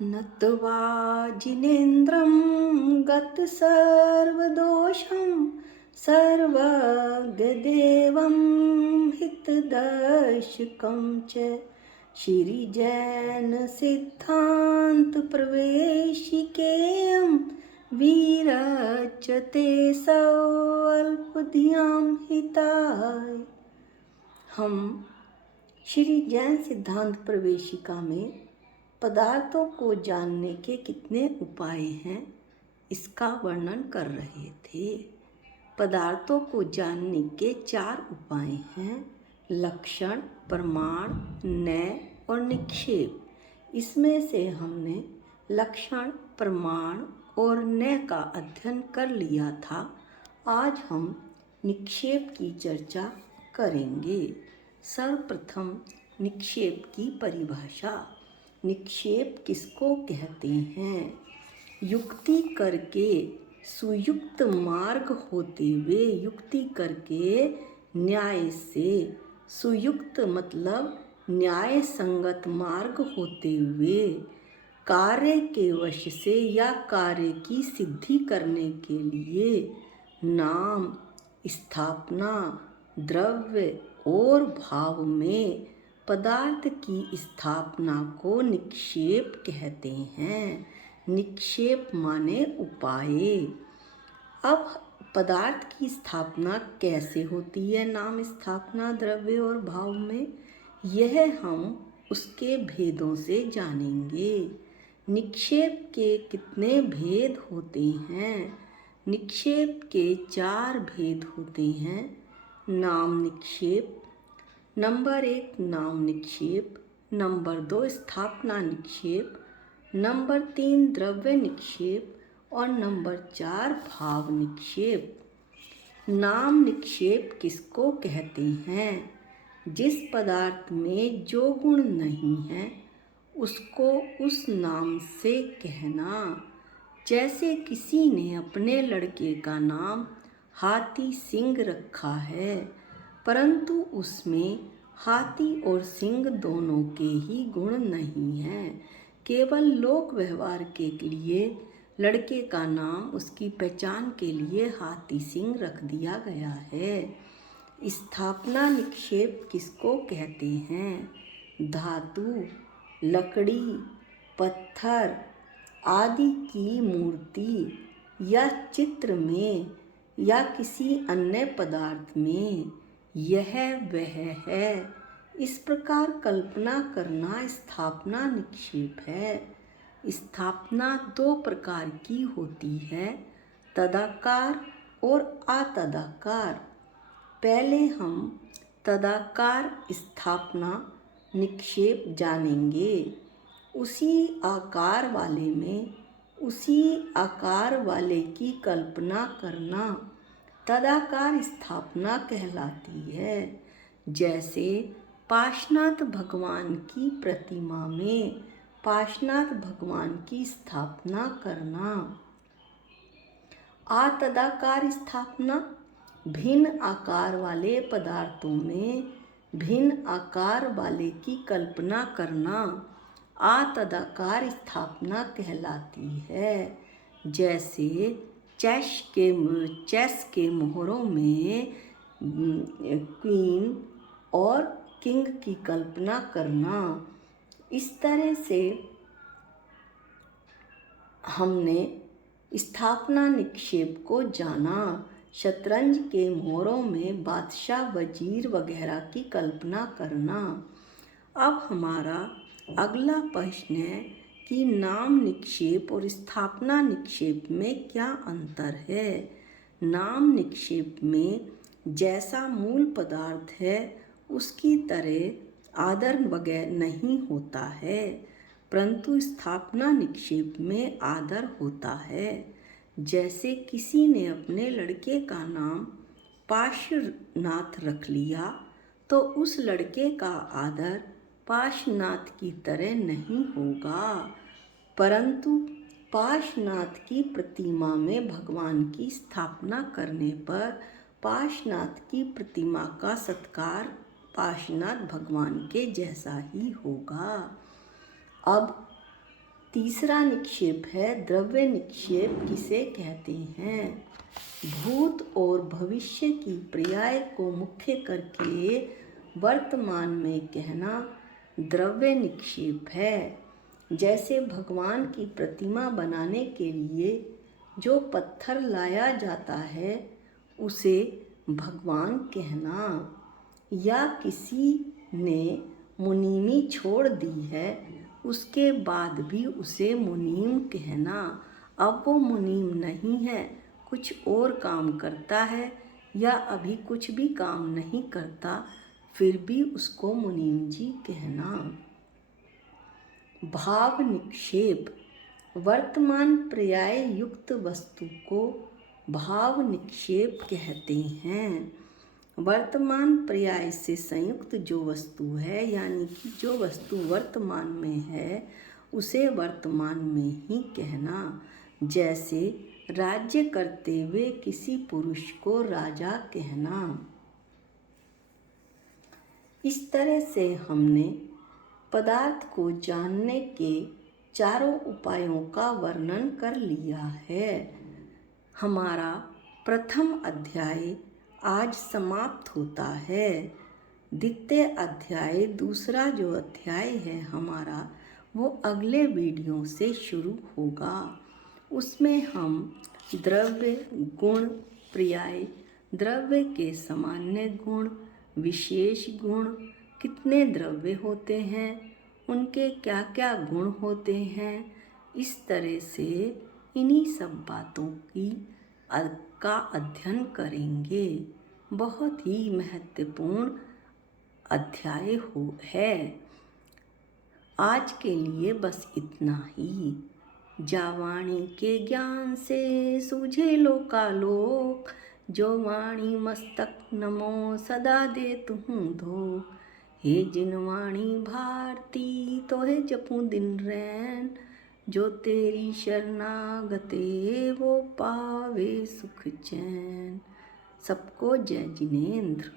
नत्वा जिनेन्द्रं गतसर्वदोषं सर्वज्ञदेवं हितदर्शकं च श्रीजैनसिद्धान्तप्रवेशिकेयं विरचते स्वल्पधियां हिताय। हम श्री जैन सिद्धांत प्रवेशिका में पदार्थों को जानने के कितने उपाय हैं इसका वर्णन कर रहे थे। पदार्थों को जानने के 4 उपाय हैं: लक्षण, प्रमाण, न्याय और निक्षेप। इसमें से हमने लक्षण, प्रमाण और न्याय का अध्ययन कर लिया था। आज हम निक्षेप की चर्चा करेंगे। सर्वप्रथम निक्षेप की परिभाषा। निक्षेप किसको कहते हैं? युक्ति करके सुयुक्त मार्ग होते हुए, युक्ति करके न्याय से, सुयुक्त मतलब न्याय संगत मार्ग होते हुए, कार्य के वश से या कार्य की सिद्धि करने के लिए नाम, स्थापना, द्रव्य और भाव में पदार्थ की स्थापना को निक्षेप कहते हैं। निक्षेप माने उपाय। अब पदार्थ की स्थापना कैसे होती है? नाम, स्थापना, द्रव्य और भाव में, यह हम उसके भेदों से जानेंगे। निक्षेप के कितने भेद होते हैं? निक्षेप के 4 भेद होते हैं। नाम निक्षेप, नंबर 1 नाम निक्षेप, नंबर 2 स्थापना निक्षेप, नंबर 3 द्रव्य निक्षेप और नंबर 4 भाव निक्षेप। नाम निक्षेप किसको कहते हैं? जिस पदार्थ में जो गुण नहीं है उसको उस नाम से कहना। जैसे किसी ने अपने लड़के का नाम हाथी सिंह रखा है, परंतु उसमें हाथी और सिंह दोनों के ही गुण नहीं हैं। केवल लोक व्यवहार के लिए लड़के का नाम उसकी पहचान के लिए हाथी सिंह रख दिया गया है। स्थापना निक्षेप किसको कहते हैं? धातु, लकड़ी, पत्थर आदि की मूर्ति या चित्र में या किसी अन्य पदार्थ में यह वह है, इस प्रकार कल्पना करना स्थापना निक्षेप है। स्थापना 2 प्रकार की होती है, तदाकार और अतदाकार। पहले हम तदाकार स्थापना निक्षेप जानेंगे। उसी आकार वाले में उसी आकार वाले की कल्पना करना तदाकार स्थापना कहलाती है। जैसे पार्श्वनाथ भगवान की प्रतिमा में पार्श्वनाथ भगवान की स्थापना करना। अतदाकार स्थापना भिन्न आकार वाले पदार्थों में भिन्न आकार वाले की कल्पना करना अतदाकार स्थापना कहलाती है। जैसे चेस के मोहरों में क्वीन और किंग की कल्पना करना। इस तरह से हमने स्थापना निक्षेप को जाना। शतरंज के मोहरों में बादशाह, वजीर वगैरह की कल्पना करना। अब हमारा अगला प्रश्न है कि नाम निक्षेप और स्थापना निक्षेप में क्या अंतर है? नाम निक्षेप में जैसा मूल पदार्थ है उसकी तरह आदर वगैरह नहीं होता है, परंतु स्थापना निक्षेप में आदर होता है। जैसे किसी ने अपने लड़के का नाम पार्श्वनाथ रख लिया तो उस लड़के का आदर पार्श्वनाथ की तरह नहीं होगा, परंतु पार्श्वनाथ की प्रतिमा में भगवान की स्थापना करने पर पार्श्वनाथ की प्रतिमा का सत्कार पार्श्वनाथ भगवान के जैसा ही होगा। अब तीसरा निक्षेप है द्रव्य निक्षेप किसे कहते हैं। भूत और भविष्य की पर्याय को मुख्य करके वर्तमान में कहना द्रव्य निक्षेप है। जैसे भगवान की प्रतिमा बनाने के लिए जो पत्थर लाया जाता है उसे भगवान कहना, या किसी ने मुनीमी छोड़ दी है उसके बाद भी उसे मुनीम कहना। अब वो मुनीम नहीं है, कुछ और काम करता है, या अभी कुछ भी काम नहीं करता, फिर भी उसको मुनीम जी कहना। भाव निक्षेप वर्तमान पर्याय युक्त वस्तु को भाव निक्षेप कहते हैं। वर्तमान पर्याय से संयुक्त जो वस्तु है, यानी कि जो वस्तु वर्तमान में है उसे वर्तमान में ही कहना। जैसे राज्य करते हुए किसी पुरुष को राजा कहना। इस तरह से हमने पदार्थ को जानने के चारों उपायों का वर्णन कर लिया है। हमारा प्रथम अध्याय आज समाप्त होता है। द्वितीय अध्याय, दूसरा जो अध्याय है हमारा, वो अगले वीडियो से शुरू होगा। उसमें हम द्रव्य, गुण, पर्याय, द्रव्य के सामान्य गुण, विशेष गुण, कितने द्रव्य होते हैं, उनके क्या क्या गुण होते हैं, इस तरह से इन्हीं सब बातों का अध्ययन करेंगे। बहुत ही महत्वपूर्ण अध्याय है। आज के लिए बस इतना ही। जा वाणी के ज्ञान से सूझे लोकालोक, जो वाणी मस्तक नमो सदा देत हूँ धो। हे जिन वाणी भारती तोहे जपूं दिन रैन, जो तेरी शरणागते वो पावे सुख चैन। सबको जय जिनेंद्र।